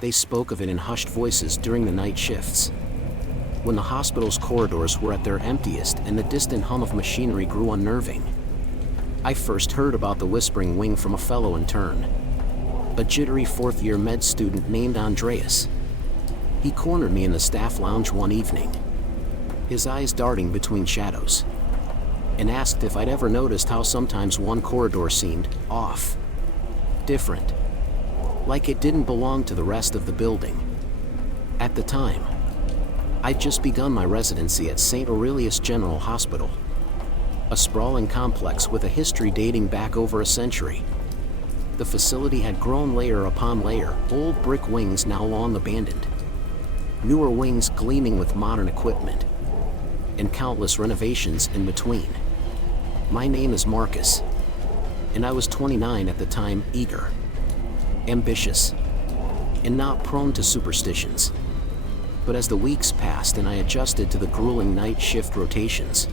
They spoke of it in hushed voices during the night shifts. When the hospital's corridors were at their emptiest and the distant hum of machinery grew unnerving. I first heard about the whispering wing from a fellow intern, a jittery fourth-year med student named Andreas. He cornered me in the staff lounge one evening, his eyes darting between shadows, and asked if I'd ever noticed how sometimes one corridor seemed off, different, like it didn't belong to the rest of the building. At the time, I'd just begun my residency at St. Aurelius General Hospital, a sprawling complex with a history dating back over a century. The facility had grown layer upon layer, old brick wings now long abandoned, newer wings gleaming with modern equipment, and countless renovations in between. My name is Marcus, and I was 29 at the time, eager, ambitious, and not prone to superstitions. But as the weeks passed and I adjusted to the grueling night shift rotations,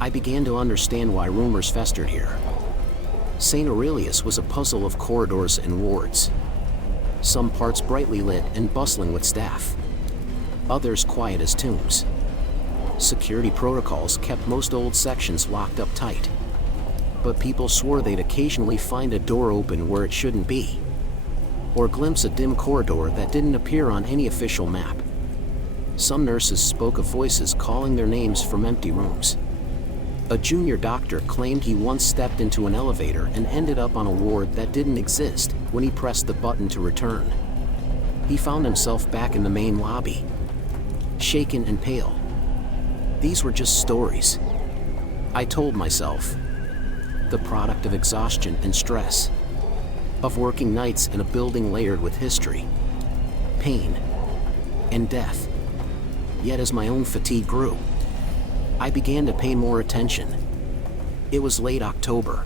I began to understand why rumors festered here. St. Aurelius was a puzzle of corridors and wards, some parts brightly lit and bustling with staff, others quiet as tombs. Security protocols kept most old sections locked up tight, but people swore they'd occasionally find a door open where it shouldn't be, or glimpse a dim corridor that didn't appear on any official map. Some nurses spoke of voices calling their names from empty rooms. A junior doctor claimed he once stepped into an elevator and ended up on a ward that didn't exist when he pressed the button to return. He found himself back in the main lobby, shaken and pale. These were just stories, I told myself, the product of exhaustion and stress, of working nights in a building layered with history, pain, and death. Yet as my own fatigue grew, I began to pay more attention. It was late October,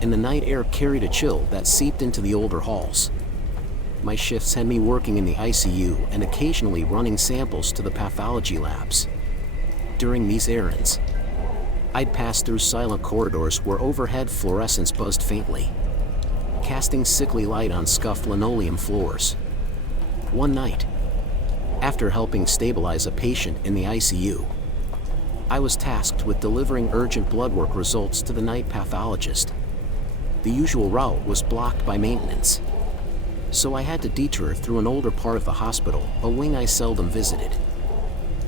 and the night air carried a chill that seeped into the older halls. My shifts had me working in the ICU and occasionally running samples to the pathology labs. During these errands, I'd pass through silent corridors where overhead fluorescents buzzed faintly, casting sickly light on scuffed linoleum floors. One night, after helping stabilize a patient in the ICU, I was tasked with delivering urgent blood work results to the night pathologist. The usual route was blocked by maintenance, so I had to detour through an older part of the hospital, a wing I seldom visited.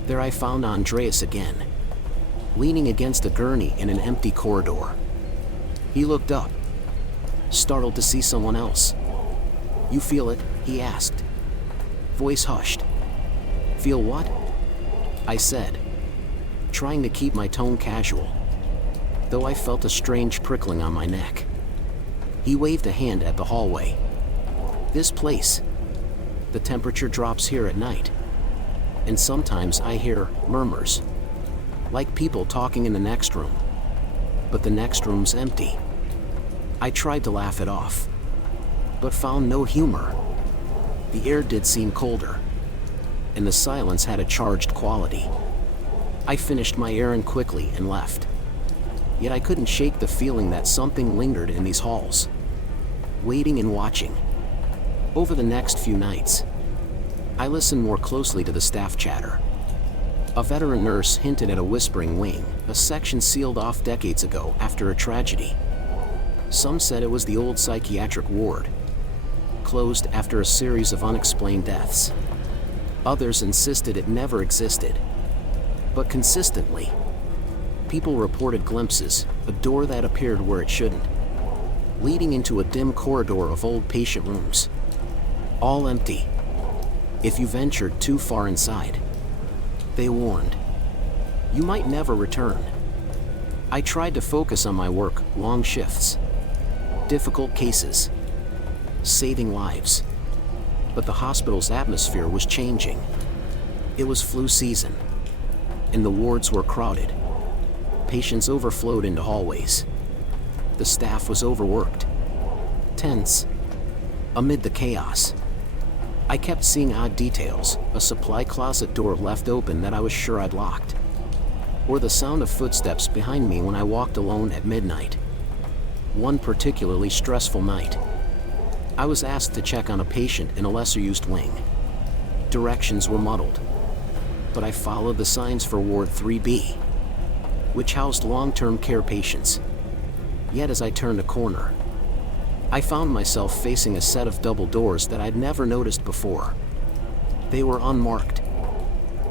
There I found Andreas again, leaning against a gurney in an empty corridor. He looked up, startled to see someone else. "You feel it?" he asked. Voice hushed. "Feel what?" I said, trying to keep my tone casual, though I felt a strange prickling on my neck. He waved a hand at the hallway. "This place. The temperature drops here at night, and sometimes I hear murmurs, like people talking in the next room, but the next room's empty." I tried to laugh it off, but found no humor. The air did seem colder, and the silence had a charged quality. I finished my errand quickly and left. Yet I couldn't shake the feeling that something lingered in these halls, waiting and watching. Over the next few nights, I listened more closely to the staff chatter. A veteran nurse hinted at a whispering wing, a section sealed off decades ago after a tragedy. Some said it was the old psychiatric ward, closed after a series of unexplained deaths. Others insisted it never existed. But consistently, people reported glimpses, a door that appeared where it shouldn't, leading into a dim corridor of old patient rooms, all empty. If you ventured too far inside, they warned, you might never return. I tried to focus on my work, long shifts, difficult cases, saving lives. But the hospital's atmosphere was changing. It was flu season, and the wards were crowded. Patients overflowed into hallways. The staff was overworked, tense. Amid the chaos, I kept seeing odd details, a supply closet door left open that I was sure I'd locked, or the sound of footsteps behind me when I walked alone at midnight. One particularly stressful night, I was asked to check on a patient in a lesser-used wing. Directions were muddled, but I followed the signs for Ward 3B, which housed long-term care patients. Yet as I turned a corner, I found myself facing a set of double doors that I'd never noticed before. They were unmarked,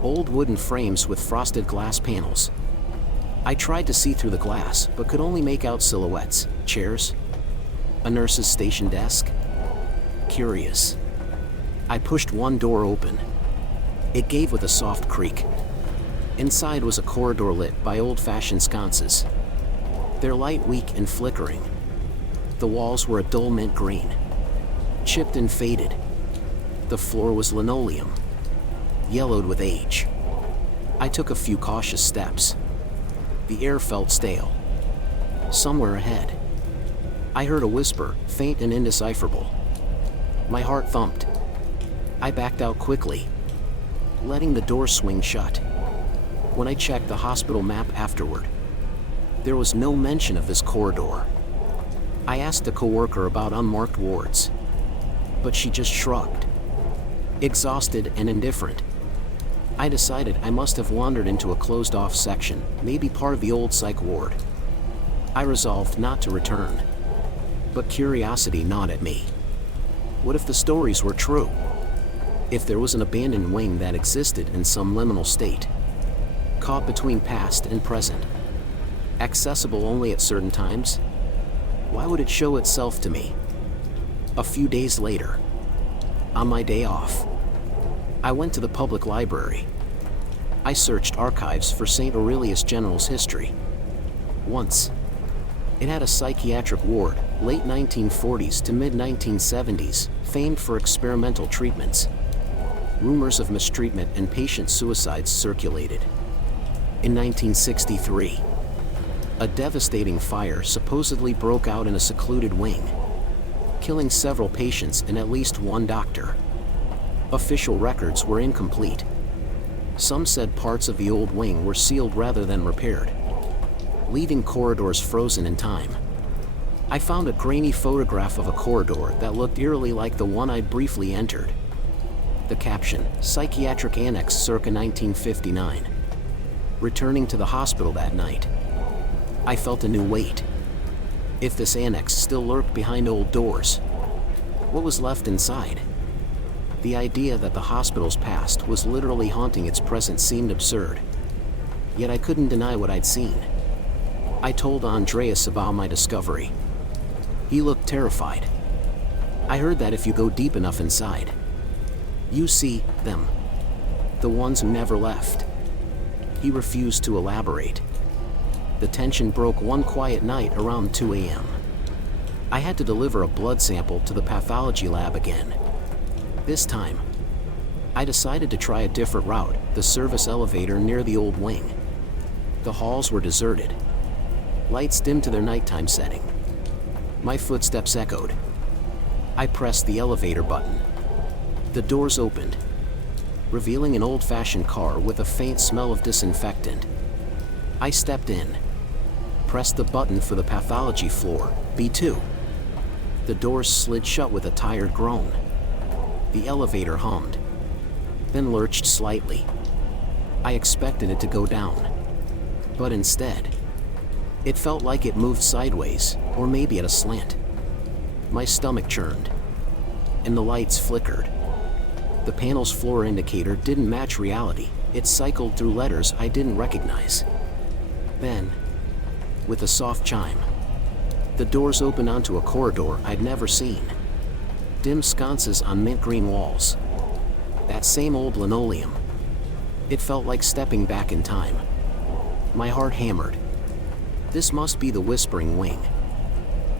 old wooden frames with frosted glass panels. I tried to see through the glass, but could only make out silhouettes, chairs, a nurse's station desk. Curious, I pushed one door open. It gave with a soft creak. Inside was a corridor lit by old-fashioned sconces, their light weak and flickering. The walls were a dull mint green, chipped and faded. The floor was linoleum, yellowed with age. I took a few cautious steps. The air felt stale. Somewhere ahead, I heard a whisper, faint and indecipherable. My heart thumped. I backed out quickly, letting the door swing shut. When I checked the hospital map afterward, there was no mention of this corridor. I asked a coworker about unmarked wards, but she just shrugged, exhausted and indifferent. I decided I must have wandered into a closed-off section, maybe part of the old psych ward. I resolved not to return, but curiosity gnawed at me. What if the stories were true? If there was an abandoned wing that existed in some liminal state, caught between past and present, accessible only at certain times, why would it show itself to me? A few days later, on my day off, I went to the public library. I searched archives for St. Aurelius General's history. Once, it had a psychiatric ward, late 1940s to mid-1970s, famed for experimental treatments. Rumors of mistreatment and patient suicides circulated. In 1963, a devastating fire supposedly broke out in a secluded wing, killing several patients and at least one doctor. Official records were incomplete. Some said parts of the old wing were sealed rather than repaired, leaving corridors frozen in time. I found a grainy photograph of a corridor that looked eerily like the one I'd briefly entered. The caption, "Psychiatric Annex circa 1959. Returning to the hospital that night, I felt a new weight. If this annex still lurked behind old doors, what was left inside? The idea that the hospital's past was literally haunting its present seemed absurd. Yet I couldn't deny what I'd seen. I told Andreas about my discovery. He looked terrified. I heard that if you go deep enough inside, you see them, the ones who never left. He refused to elaborate. The tension broke one quiet night around 2 a.m. I had to deliver a blood sample to the pathology lab again. This time, I decided to try a different route, the service elevator near the old wing. The halls were deserted, lights dimmed to their nighttime setting. My footsteps echoed. I pressed the elevator button. The doors opened, revealing an old-fashioned car with a faint smell of disinfectant. I stepped in, pressed the button for the pathology floor, B2. The doors slid shut with a tired groan. The elevator hummed, then lurched slightly. I expected it to go down, but instead, it felt like it moved sideways, or maybe at a slant. My stomach churned, and the lights flickered. The panel's floor indicator didn't match reality. It cycled through letters I didn't recognize. Then, with a soft chime, the doors opened onto a corridor I'd never seen. Dim sconces on mint green walls. That same old linoleum. It felt like stepping back in time. My heart hammered. This must be the Whispering Wing.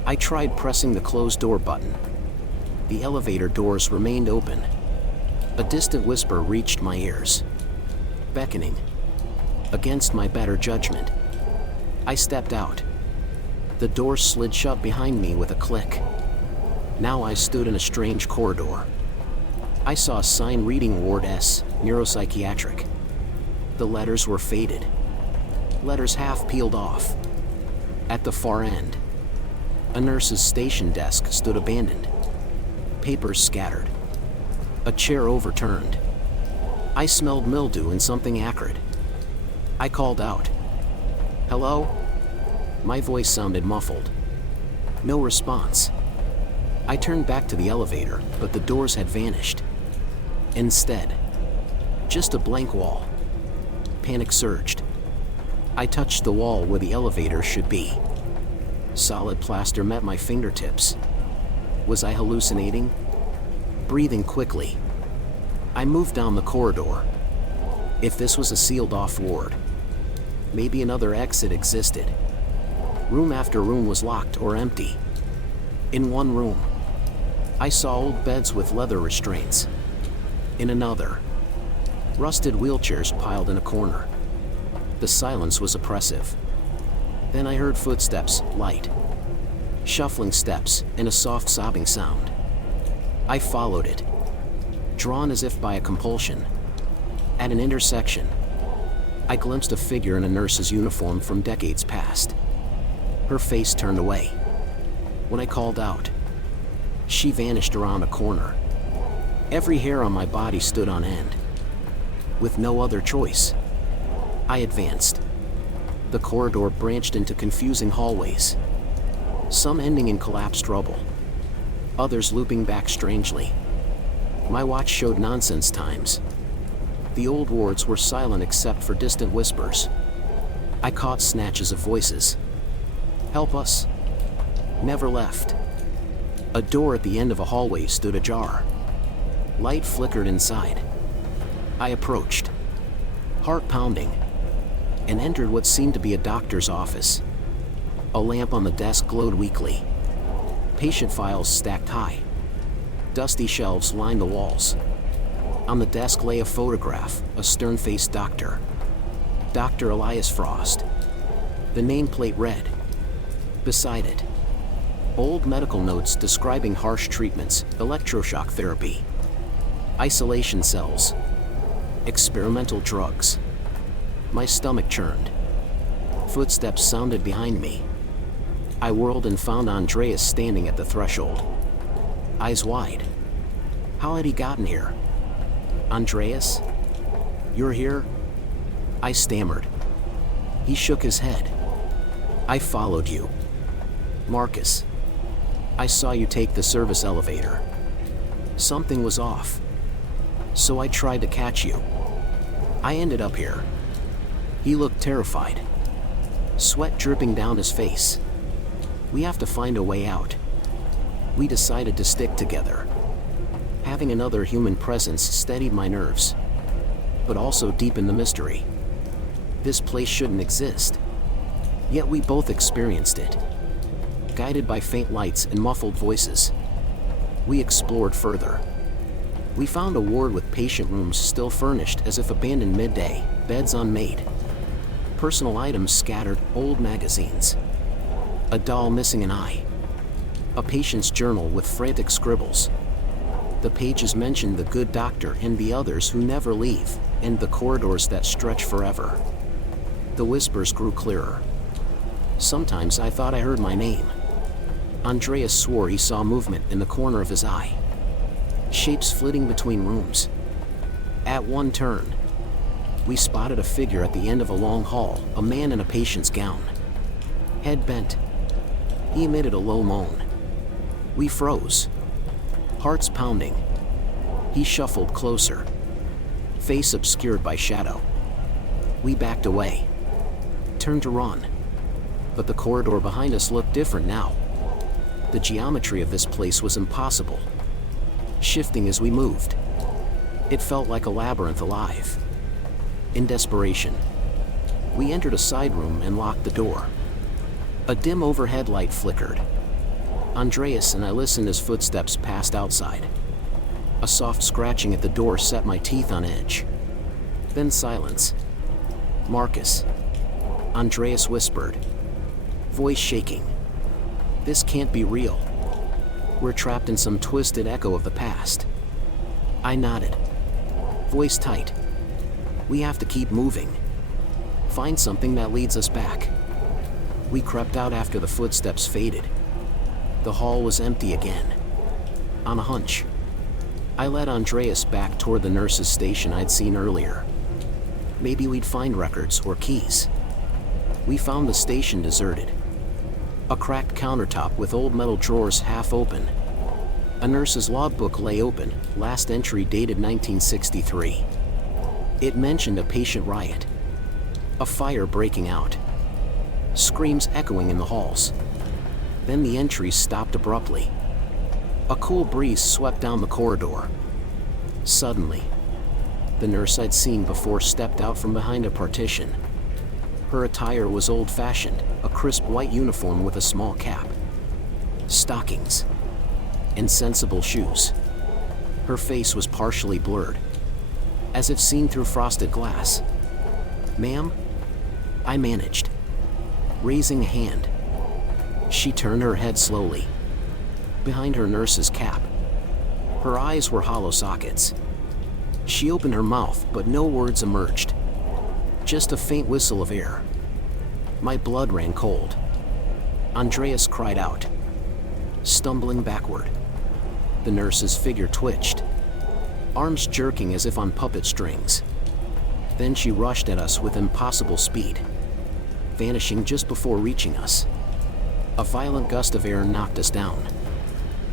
I tried pressing the closed door button. The elevator doors remained open. A distant whisper reached my ears, beckoning. Against my better judgment, I stepped out. The door slid shut behind me with a click. Now I stood in a strange corridor. I saw a sign reading Ward S, Neuropsychiatric. The letters were faded, letters half peeled off. At the far end, a nurse's station desk stood abandoned. papers scattered. A chair overturned. I smelled mildew and something acrid. I called out, "Hello?" My voice sounded muffled. No response. I turned back to the elevator, but the doors had vanished. Instead, just a blank wall. Panic surged. I touched the wall where the elevator should be. Solid plaster met my fingertips. Was I hallucinating? Breathing quickly, I moved down the corridor. If this was a sealed-off ward, maybe another exit existed. Room after room was locked or empty. In one room, I saw old beds with leather restraints. In another, rusted wheelchairs piled in a corner. The silence was oppressive. Then I heard footsteps, light, shuffling steps, and a soft sobbing sound. I followed it, drawn as if by a compulsion. At an intersection, I glimpsed a figure in a nurse's uniform from decades past. Her face turned away. When I called out, she vanished around a corner. Every hair on my body stood on end. With no other choice, I advanced. The corridor branched into confusing hallways, some ending in collapsed rubble, others looping back strangely. My watch showed nonsense times. The old wards were silent except for distant whispers. I caught snatches of voices. "Help us." Never left. A door at the end of a hallway stood ajar. Light flickered inside. I approached, heart pounding, and entered what seemed to be a doctor's office. A lamp on the desk glowed weakly. Patient files stacked high. Dusty shelves lined the walls. On the desk lay a photograph, a stern-faced doctor. Dr. Elias Frost. The nameplate read. Beside it, old medical notes describing harsh treatments, electroshock therapy, isolation cells, experimental drugs. My stomach churned. Footsteps sounded behind me. I whirled and found Andreas standing at the threshold, eyes wide. How had he gotten here? "Andreas? You're here?" I stammered. He shook his head. "I followed you. Marcus. I saw you take the service elevator. Something was off. So I tried to catch you. I ended up here." He looked terrified, sweat dripping down his face. "We have to find a way out." We decided to stick together. Having another human presence steadied my nerves, but also deepened the mystery. This place shouldn't exist, yet we both experienced it. Guided by faint lights and muffled voices, we explored further. We found a ward with patient rooms still furnished as if abandoned midday, beds unmade, personal items scattered, old magazines, a doll missing an eye, a patient's journal with frantic scribbles. The pages mentioned the good doctor and the others who never leave, and the corridors that stretch forever. The whispers grew clearer. Sometimes I thought I heard my name. Andreas swore he saw movement in the corner of his eye, shapes flitting between rooms. At one turn, we spotted a figure at the end of a long hall, a man in a patient's gown. Head bent. He emitted a low moan. We froze, hearts pounding. He shuffled closer, face obscured by shadow. We backed away, turned to run, but the corridor behind us looked different now. The geometry of this place was impossible, shifting as we moved. It felt like a labyrinth alive. In desperation, we entered a side room and locked the door. A dim overhead light flickered. Andreas and I listened as footsteps passed outside. A soft scratching at the door set my teeth on edge. Then silence. "Marcus," Andreas whispered, voice shaking. "This can't be real. We're trapped in some twisted echo of the past." I nodded, voice tight. "We have to keep moving. Find something that leads us back." We crept out after the footsteps faded. The hall was empty again. on a hunch. I led Andreas back toward the nurse's station I'd seen earlier. Maybe we'd find records or keys. We found the station deserted. A cracked countertop with old metal drawers half open. A nurse's logbook lay open, last entry dated 1963. It mentioned a patient riot. A fire breaking out. Screams echoing in the halls. Then the entries stopped abruptly. A cool breeze swept down the corridor. Suddenly, the nurse I'd seen before stepped out from behind a partition. Her attire was old-fashioned, a crisp white uniform with a small cap, stockings, and sensible shoes. Her face was partially blurred, as if seen through frosted glass. "Ma'am?" I managed, raising a hand. She turned her head slowly, behind her nurse's cap. Her eyes were hollow sockets. She opened her mouth, but no words emerged. Just a faint whistle of air. My blood ran cold. Andreas cried out, stumbling backward. The nurse's figure twitched, arms jerking as if on puppet strings. Then she rushed at us with impossible speed, vanishing just before reaching us. A violent gust of air knocked us down.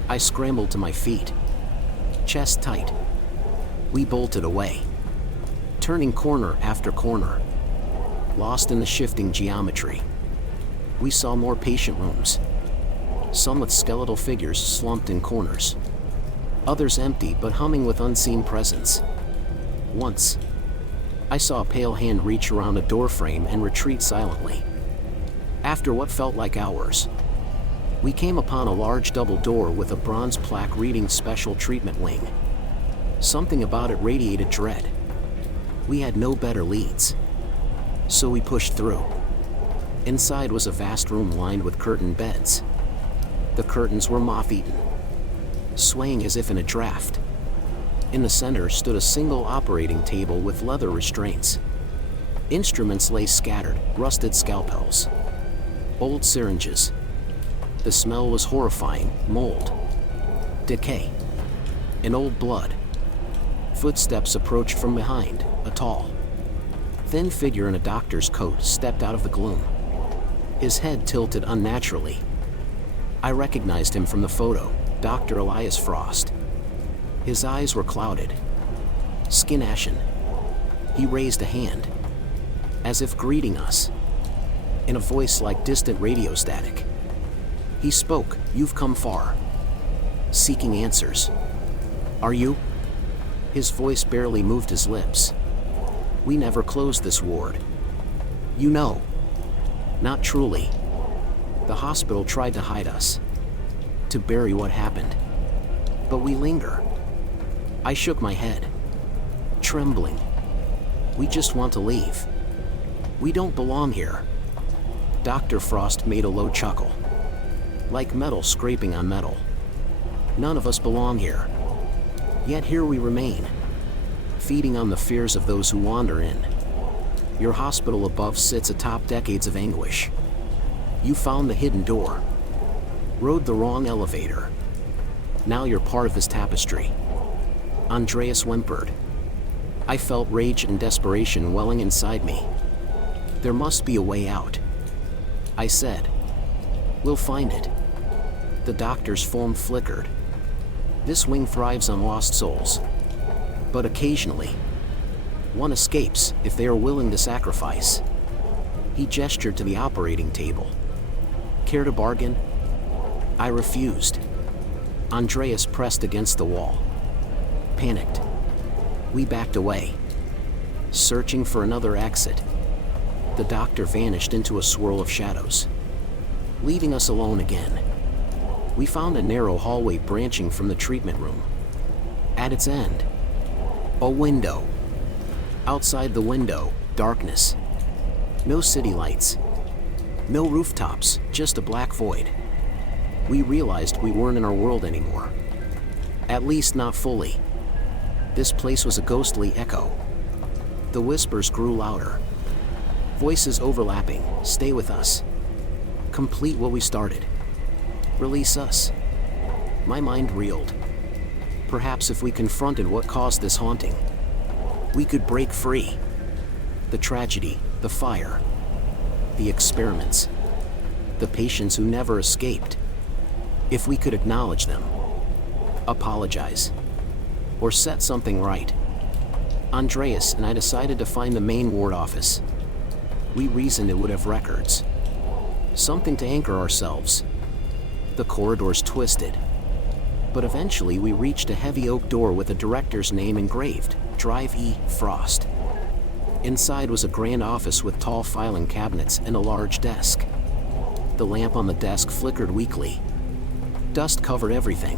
I scrambled to my feet, chest tight. We bolted away, turning corner after corner, lost in the shifting geometry. We saw more patient rooms, some with skeletal figures slumped in corners, others empty but humming with unseen presence. Once, I saw a pale hand reach around a doorframe and retreat silently. After what felt like hours, we came upon a large double door with a bronze plaque reading Special Treatment Wing. Something about it radiated dread. We had no better leads, so we pushed through. Inside was a vast room lined with curtained beds. The curtains were moth-eaten, swaying as if in a draft. In the center stood a single operating table with leather restraints. Instruments lay scattered, rusted scalpels, old syringes. The smell was horrifying: mold, decay, and old blood. Footsteps approached from behind. A tall, thin figure in a doctor's coat stepped out of the gloom, his head tilted unnaturally. I recognized him from the photo, Dr. Elias Frost. His eyes were clouded, skin ashen. He raised a hand, as if greeting us, in a voice like distant radio static. He spoke, "You've come far, seeking answers. Are you?" His voice barely moved his lips. "We never closed this ward. You know." "Not truly. The hospital tried to hide us, to bury what happened. But we linger." I shook my head, trembling. "We just want to leave. We don't belong here." Dr. Frost made a low chuckle, like metal scraping on metal. "None of us belong here. Yet here we remain, feeding on the fears of those who wander in. Your hospital above sits atop decades of anguish. You found the hidden door, rode the wrong elevator. Now you're part of this tapestry." Andreas whimpered. I felt rage and desperation welling inside me. "There must be a way out," I said. "We'll find it." The doctor's form flickered. "This wing thrives on lost souls. But occasionally, one escapes if they are willing to sacrifice." He gestured to the operating table. "Care to bargain?" I refused. Andreas pressed against the wall. Panicked, we backed away, searching for another exit. The doctor vanished into a swirl of shadows, leaving us alone again. We found a narrow hallway branching from the treatment room. At its end, a window. Outside the window, darkness. No city lights. No rooftops, just a black void. We realized we weren't in our world anymore. At least not fully. This place was a ghostly echo. The whispers grew louder. Voices overlapping. "Stay with us. Complete what we started. Release us." My mind reeled. Perhaps if we confronted what caused this haunting, we could break free. The tragedy, the fire, the experiments, the patients who never escaped. If we could acknowledge them, apologize, or set something right. Andreas and I decided to find the main ward office. We reasoned it would have records, something to anchor ourselves. The corridors twisted, but eventually we reached a heavy oak door with a director's name engraved, Drive E. Frost. Inside was a grand office with tall filing cabinets and a large desk. The lamp on the desk flickered weakly. Dust covered everything.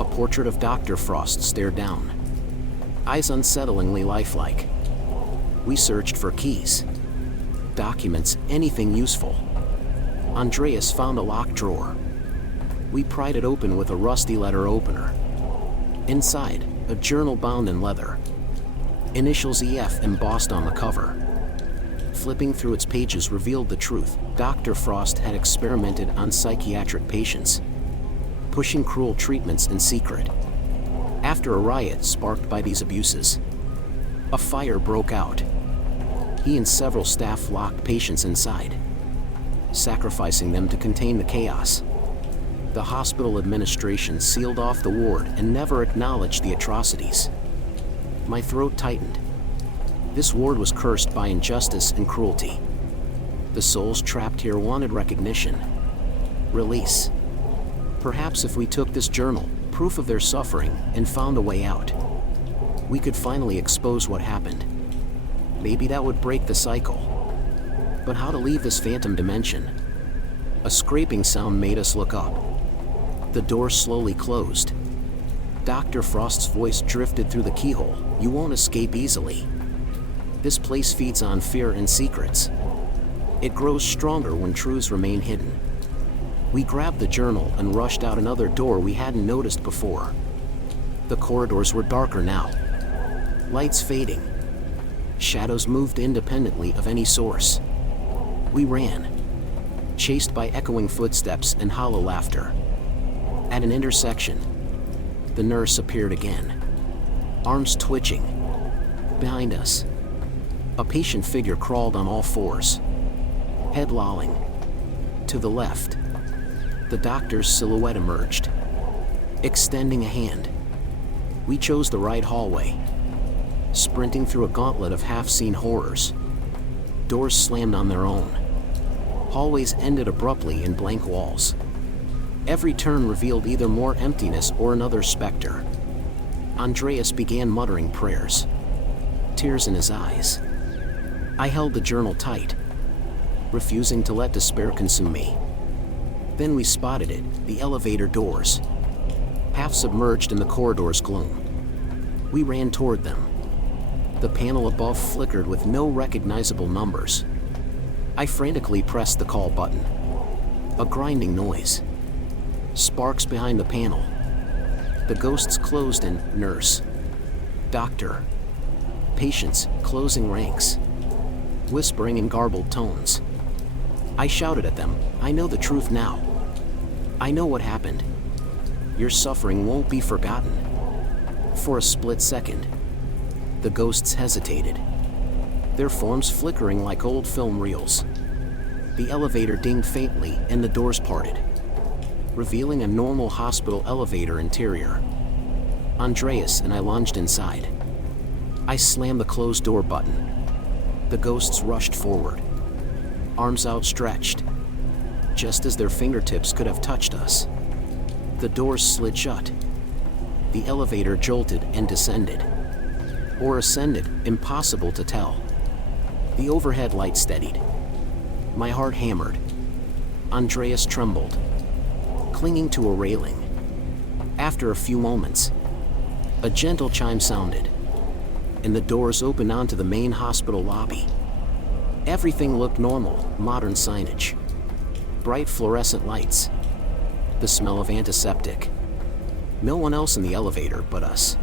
A portrait of Dr. Frost stared down, eyes unsettlingly lifelike. We searched for keys, documents, anything useful. Andreas found a locked drawer. We pried it open with a rusty letter opener. Inside, a journal bound in leather. Initials EF embossed on the cover. Flipping through its pages revealed the truth. Dr. Frost had experimented on psychiatric patients, pushing cruel treatments in secret. After a riot sparked by these abuses, a fire broke out. He and several staff locked patients inside, sacrificing them to contain the chaos. The hospital administration sealed off the ward and never acknowledged the atrocities. My throat tightened. This ward was cursed by injustice and cruelty. The souls trapped here wanted recognition, release. Perhaps if we took this journal, proof of their suffering, and found a way out, we could finally expose what happened. Maybe that would break the cycle. But how to leave this phantom dimension? A scraping sound made us look up. The door slowly closed. Dr. Frost's voice drifted through the keyhole. You won't escape easily. This place feeds on fear and secrets. It grows stronger when truths remain hidden. We grabbed the journal and rushed out another door we hadn't noticed before. The corridors were darker now, lights fading. Shadows moved independently of any source. We ran, chased by echoing footsteps and hollow laughter. At an intersection, the nurse appeared again, arms twitching. Behind us, a patient figure crawled on all fours, head lolling. To the left, the doctor's silhouette emerged, extending a hand. We chose the right hallway, sprinting through a gauntlet of half-seen horrors. Doors slammed on their own. Hallways ended abruptly in blank walls. Every turn revealed either more emptiness or another specter. Andreas began muttering prayers, tears in his eyes. I held the journal tight, refusing to let despair consume me. Then we spotted it, the elevator doors, half submerged in the corridor's gloom. We ran toward them. The panel above flickered with no recognizable numbers. I frantically pressed the call button. A grinding noise. Sparks behind the panel. The ghosts closed in. Nurse, doctor, patients closing ranks, whispering in garbled tones. I shouted at them, I know the truth now. I know what happened. Your suffering won't be forgotten. For a split second, the ghosts hesitated, their forms flickering like old film reels. The elevator dinged faintly and the doors parted, revealing a normal hospital elevator interior. Andreas and I lunged inside. I slammed the closed door button. The ghosts rushed forward, arms outstretched, just as their fingertips could have touched us. The doors slid shut. The elevator jolted and descended. Or ascended, impossible to tell. The overhead light steadied. My heart hammered. Andreas trembled, clinging to a railing. After a few moments, a gentle chime sounded, and the doors opened onto the main hospital lobby. Everything looked normal, modern signage, bright fluorescent lights, the smell of antiseptic. No one else in the elevator but us.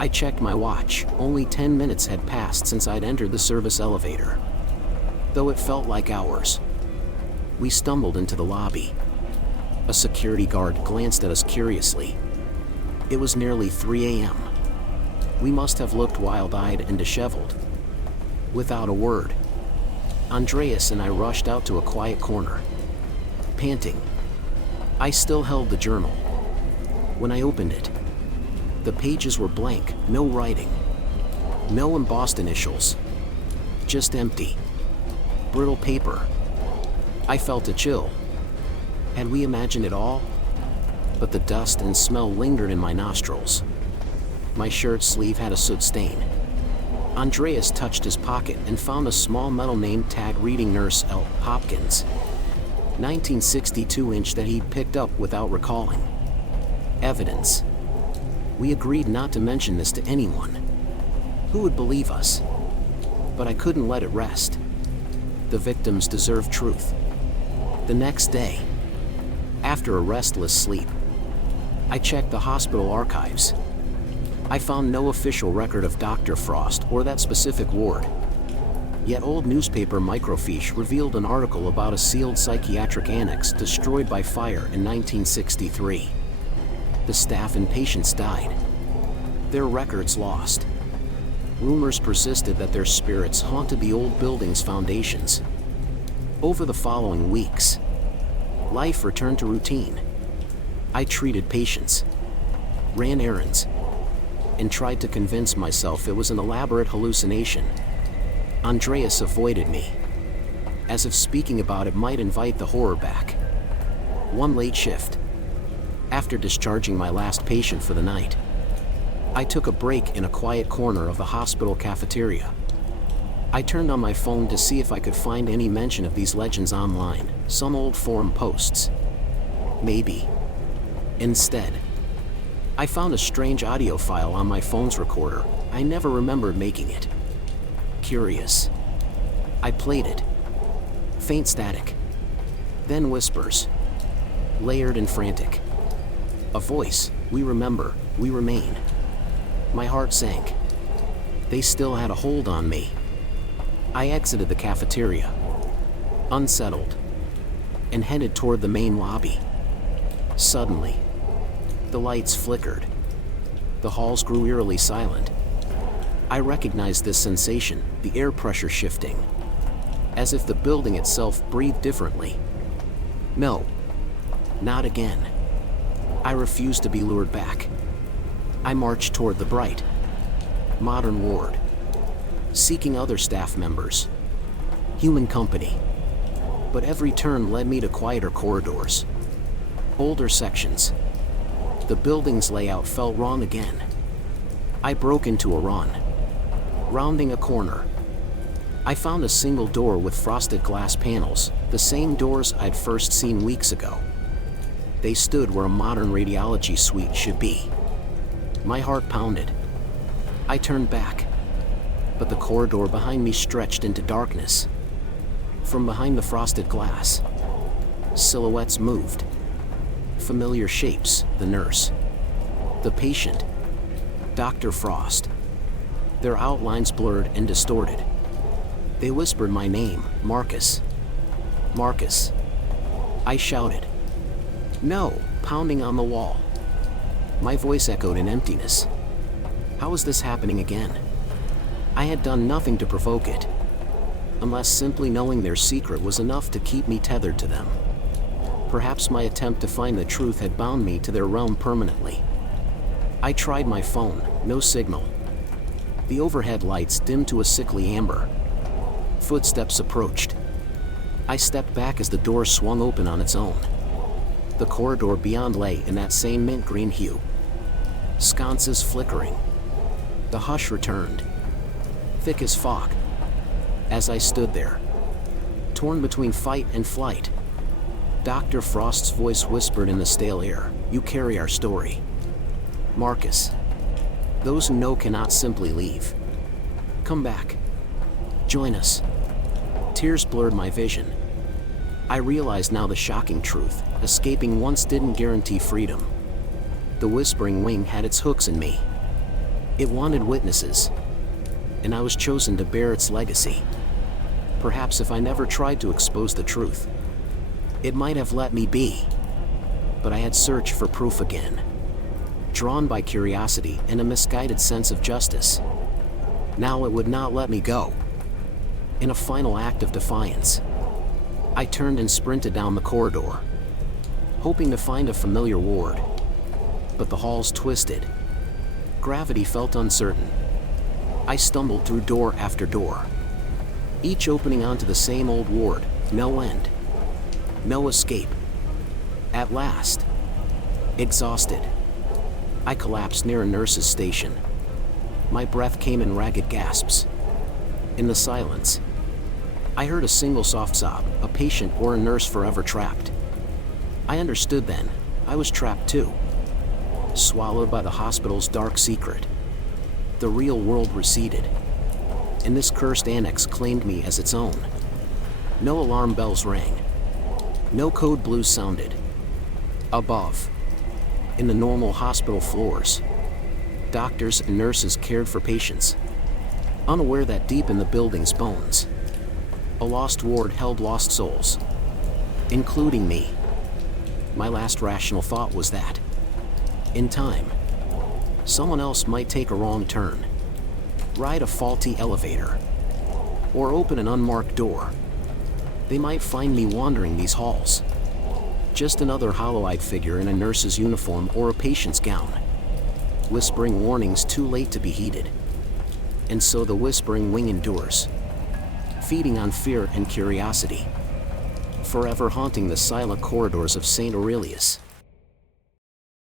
I checked my watch. Only 10 minutes had passed since I'd entered the service elevator, though it felt like hours. We stumbled into the lobby. A security guard glanced at us curiously. It was nearly 3 a.m. We must have looked wild-eyed and disheveled. Without a word, Andreas and I rushed out to a quiet corner. Panting, I still held the journal. When I opened it, the pages were blank, no writing, no embossed initials, just empty, brittle paper. I felt a chill. Had we imagined it all? But the dust and smell lingered in my nostrils. My shirt sleeve had a soot stain. Andreas touched his pocket and found a small metal name tag reading Nurse L. Hopkins. 1962 inch that he'd picked up without recalling. Evidence. We agreed not to mention this to anyone. Who would believe us? But I couldn't let it rest. The victims deserve truth. The next day, after a restless sleep, I checked the hospital archives. I found no official record of Dr. Frost or that specific ward. Yet old newspaper microfiche revealed an article about a sealed psychiatric annex destroyed by fire in 1963. The staff and patients died. Their records lost. Rumors persisted that their spirits haunted the old building's foundations. Over the following weeks, life returned to routine. I treated patients, ran errands, and tried to convince myself it was an elaborate hallucination. Andreas avoided me, as if speaking about it might invite the horror back. One late shift, after discharging my last patient for the night, I took a break in a quiet corner of the hospital cafeteria. I turned on my phone to see if I could find any mention of these legends online, some old forum posts. Maybe. Instead, I found a strange audio file on my phone's recorder. I never remembered making it. Curious, I played it. Faint static, then whispers, layered and frantic. A voice, we remember, we remain. My heart sank. They still had a hold on me. I exited the cafeteria, unsettled, and headed toward the main lobby. Suddenly, the lights flickered. The halls grew eerily silent. I recognized this sensation, the air pressure shifting, as if the building itself breathed differently. No, not again. I refused to be lured back. I marched toward the bright, modern ward, seeking other staff members, human company. But every turn led me to quieter corridors, older sections. The building's layout felt wrong again. I broke into a run. Rounding a corner, I found a single door with frosted glass panels, the same doors I'd first seen weeks ago. They stood where a modern radiology suite should be. My heart pounded. I turned back, but the corridor behind me stretched into darkness. From behind the frosted glass, silhouettes moved. Familiar shapes, the nurse, the patient, Dr. Frost. Their outlines blurred and distorted. They whispered my name, Marcus. Marcus. I shouted. No, pounding on the wall. My voice echoed in emptiness. How was this happening again? I had done nothing to provoke it, unless simply knowing their secret was enough to keep me tethered to them. Perhaps my attempt to find the truth had bound me to their realm permanently. I tried my phone, no signal. The overhead lights dimmed to a sickly amber. Footsteps approached. I stepped back as the door swung open on its own. The corridor beyond lay in that same mint green hue. Sconces flickering. The hush returned, thick as fog. As I stood there, torn between fight and flight, Dr. Frost's voice whispered in the stale air, "You carry our story. Marcus, those who know cannot simply leave. Come back. Join us." Tears blurred my vision. I realized now the shocking truth. Escaping once didn't guarantee freedom. The whispering wing had its hooks in me. It wanted witnesses, and I was chosen to bear its legacy. Perhaps if I never tried to expose the truth, it might have let me be. But I had searched for proof again. drawn by curiosity and a misguided sense of justice. Now it would not let me go. In a final act of defiance, I turned and sprinted down the corridor, hoping to find a familiar ward. But the halls twisted. Gravity felt uncertain. I stumbled through door after door, each opening onto the same old ward, no end, no escape. At last, exhausted, I collapsed near a nurse's station. My breath came in ragged gasps. In the silence, I heard a single soft sob, a patient or a nurse forever trapped. I understood then, I was trapped too. Swallowed by the hospital's dark secret. The real world receded, and this cursed annex claimed me as its own. No alarm bells rang. No code blues sounded. Above, in the normal hospital floors, doctors and nurses cared for patients, unaware that deep in the building's bones, a lost ward held lost souls, including me. My last rational thought was that, in time, someone else might take a wrong turn, ride a faulty elevator, or open an unmarked door. They might find me wandering these halls, just another hollow-eyed figure in a nurse's uniform or a patient's gown, whispering warnings too late to be heeded. And so the whispering wing endures, feeding on fear and curiosity, forever haunting the silent corridors of St. Aurelius.